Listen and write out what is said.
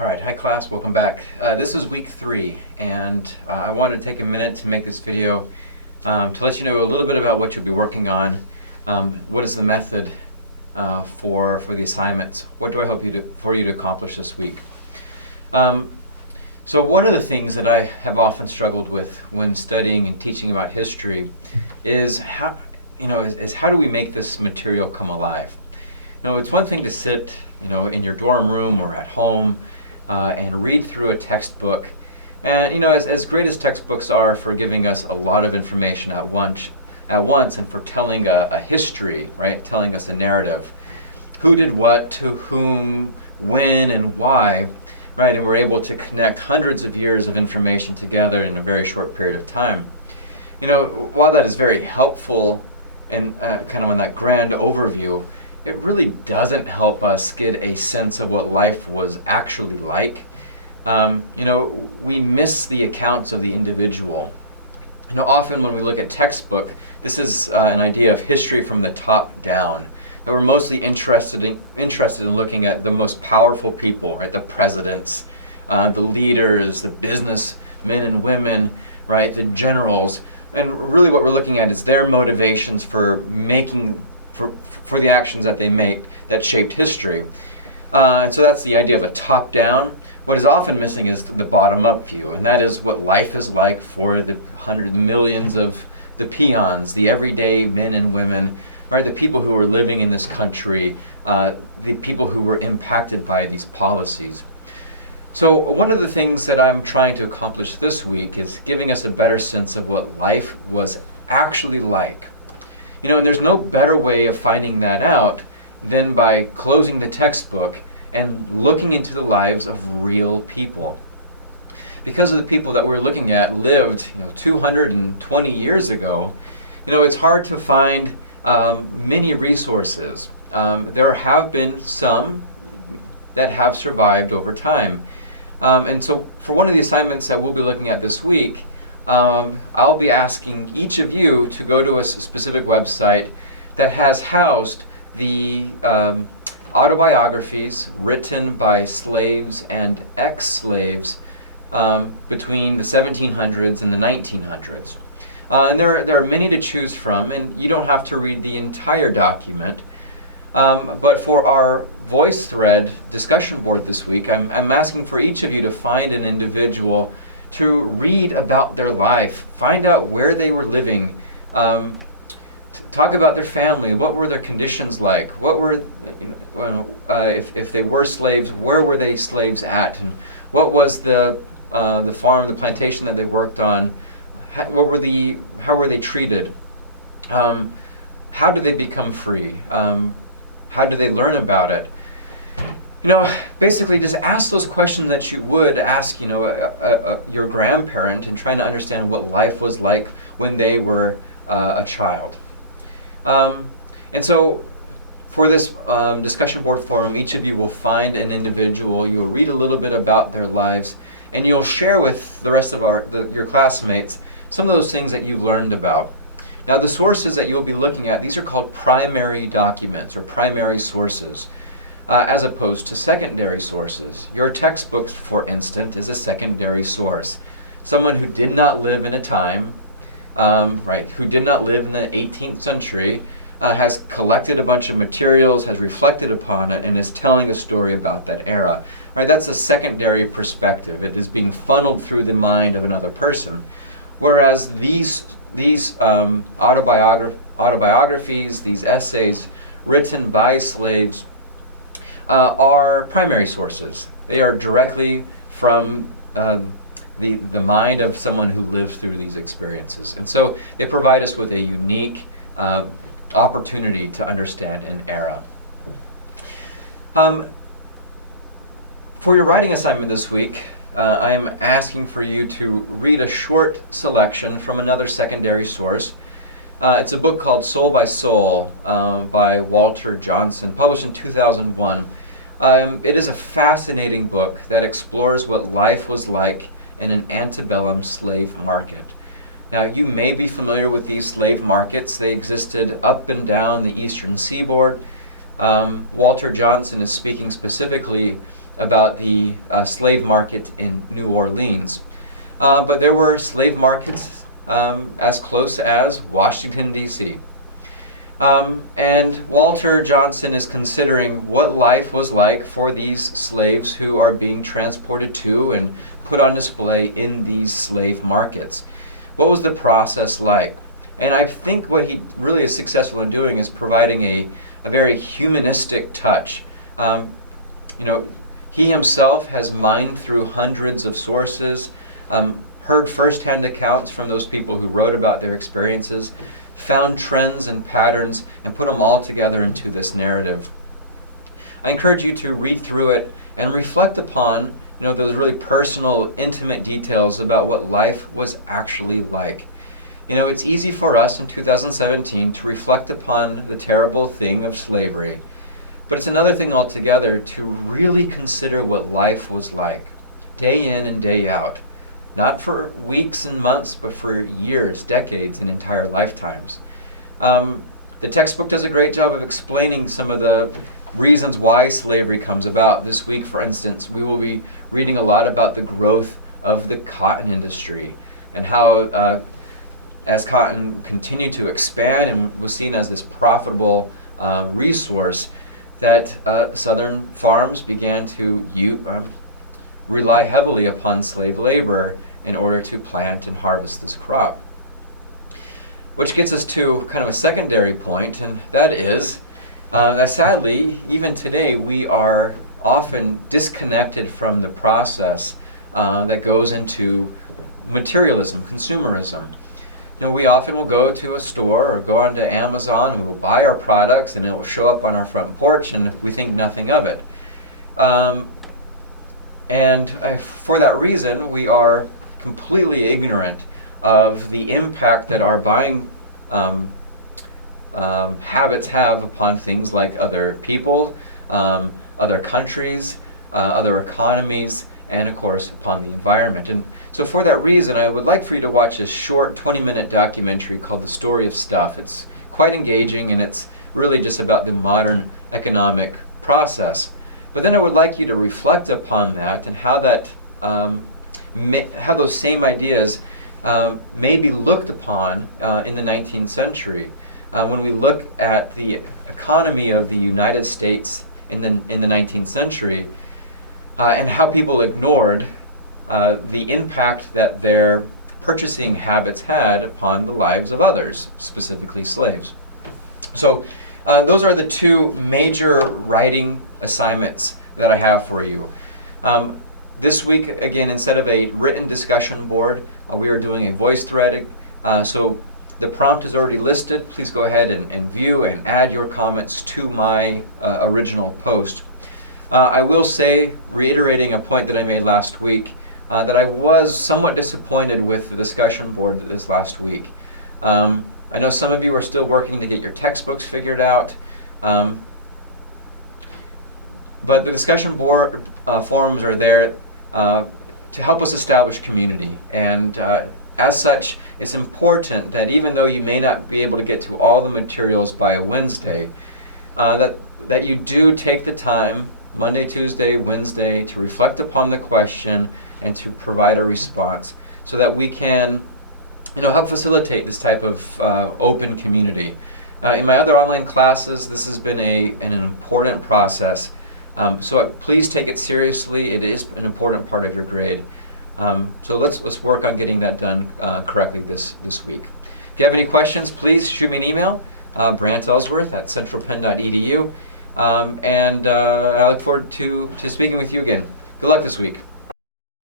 All right, hi class, welcome back. This is week 3, and I wanted to take a minute to make this video to let you know a little bit about what you'll be working on. What is the method for the assignments? What do I hope for you to accomplish this week? So one of the things that I have often struggled with when studying and teaching about history is how do we make this material come alive? It's one thing to sit in your dorm room or at home and read through a textbook. And as great as textbooks are for giving us a lot of information at once and for telling a history, right? Telling us a narrative. Who did what, to whom, when, and why, right? And we're able to connect hundreds of years of information together in a very short period of time. While that is very helpful and kind of in that grand overview, it really doesn't help us get a sense of what life was actually like. We miss the accounts of the individual. Often when we look at textbook, this is an idea of history from the top down. And we're mostly interested in looking at the most powerful people, right? The presidents, the leaders, the businessmen and women, right? The generals. And really what we're looking at is their motivations for the actions that they make that shaped history. And so that's the idea of a top-down. What is often missing is the bottom-up view, and that is what life is like for the hundreds of millions of the peons, the everyday men and women, right? The people who are living in this country, the people who were impacted by these policies. So one of the things that I'm trying to accomplish this week is giving us a better sense of what life was actually like. And there's no better way of finding that out than by closing the textbook and looking into the lives of real people. Because of the people that we're looking at lived 220 years ago, it's hard to find many resources. There have been some that have survived over time. And so for one of the assignments that we'll be looking at this week, I'll be asking each of you to go to a specific website that has housed the autobiographies written by slaves and ex-slaves between the 1700s and the 1900s. And there are many to choose from, and you don't have to read the entire document. But for our VoiceThread discussion board this week, I'm asking for each of you to find an individual to read about their life, find out where they were living, talk about their family, what were their conditions like, what were, if they were slaves, where were they slaves at, and what was the farm, the plantation that they worked on, how were they treated, how did they become free, how did they learn about it. Basically just ask those questions that you would ask, your grandparent, and trying to understand what life was like when they were a child. And so for this discussion board forum, each of you will find an individual, you'll read a little bit about their lives, and you'll share with the rest of your classmates some of those things that you've learned about. Now the sources that you'll be looking at, these are called primary documents or primary sources. As opposed to secondary sources. Your textbook, for instance, is a secondary source. Someone who did not live in a time, who did not live in the 18th century, has collected a bunch of materials, has reflected upon it, and is telling a story about that era. Right? That's a secondary perspective. It is being funneled through the mind of another person. Whereas these autobiographies, these essays written by slaves, are primary sources. They are directly from the mind of someone who lived through these experiences. And so they provide us with a unique opportunity to understand an era. For your writing assignment this week, I am asking for you to read a short selection from another secondary source. It's a book called Soul by Soul by Walter Johnson, published in 2001. It is a fascinating book that explores what life was like in an antebellum slave market. Now, you may be familiar with these slave markets. They existed up and down the eastern seaboard. Walter Johnson is speaking specifically about the slave market in New Orleans. But there were slave markets as close as Washington, D.C. And Walter Johnson is considering what life was like for these slaves who are being transported to and put on display in these slave markets. What was the process like? And I think what he really is successful in doing is providing a very humanistic touch. He himself has mined through hundreds of sources, heard firsthand accounts from those people who wrote about their experiences, found trends and patterns, and put them all together into this narrative. I encourage you to read through it and reflect upon those really personal, intimate details about what life was actually like. It's easy for us in 2017 to reflect upon the terrible thing of slavery, but it's another thing altogether to really consider what life was like, day in and day out. Not for weeks and months, but for years, decades, and entire lifetimes. The textbook does a great job of explaining some of the reasons why slavery comes about. This week, for instance, we will be reading a lot about the growth of the cotton industry and how as cotton continued to expand and was seen as this profitable resource, that southern farms began to rely heavily upon slave labor in order to plant and harvest this crop. Which gets us to kind of a secondary point, and that is that sadly, even today, we are often disconnected from the process that goes into materialism, consumerism. We often will go to a store or go onto Amazon and we'll buy our products and it will show up on our front porch and we think nothing of it. For that reason, we are completely ignorant of the impact that our buying habits have upon things like other people, other countries, other economies, and of course upon the environment. And so for that reason, I would like for you to watch a short 20-minute documentary called The Story of Stuff. It's quite engaging and it's really just about the modern economic process. But then I would like you to reflect upon that and how that, how those same ideas may be looked upon in the 19th century. When we look at the economy of the United States in the 19th century and how people ignored the impact that their purchasing habits had upon the lives of others, specifically slaves. So those are the two major writing assignments that I have for you. This week, again, instead of a written discussion board, we are doing a voice thread. So the prompt is already listed. Please go ahead and view and add your comments to my original post. I will say, reiterating a point that I made last week, that I was somewhat disappointed with the discussion board this last week. I know some of you are still working to get your textbooks figured out, but the discussion board forums are there to help us establish community. And as such, it's important that even though you may not be able to get to all the materials by a Wednesday, that you do take the time, Monday, Tuesday, Wednesday, to reflect upon the question and to provide a response so that we can help facilitate this type of open community. In my other online classes, this has been an important process. So please take it seriously. It is an important part of your grade. So let's work on getting that done correctly this week. If you have any questions, please shoot me an email, brantelsworth@centralpenn.edu. And I look forward to speaking with you again. Good luck this week.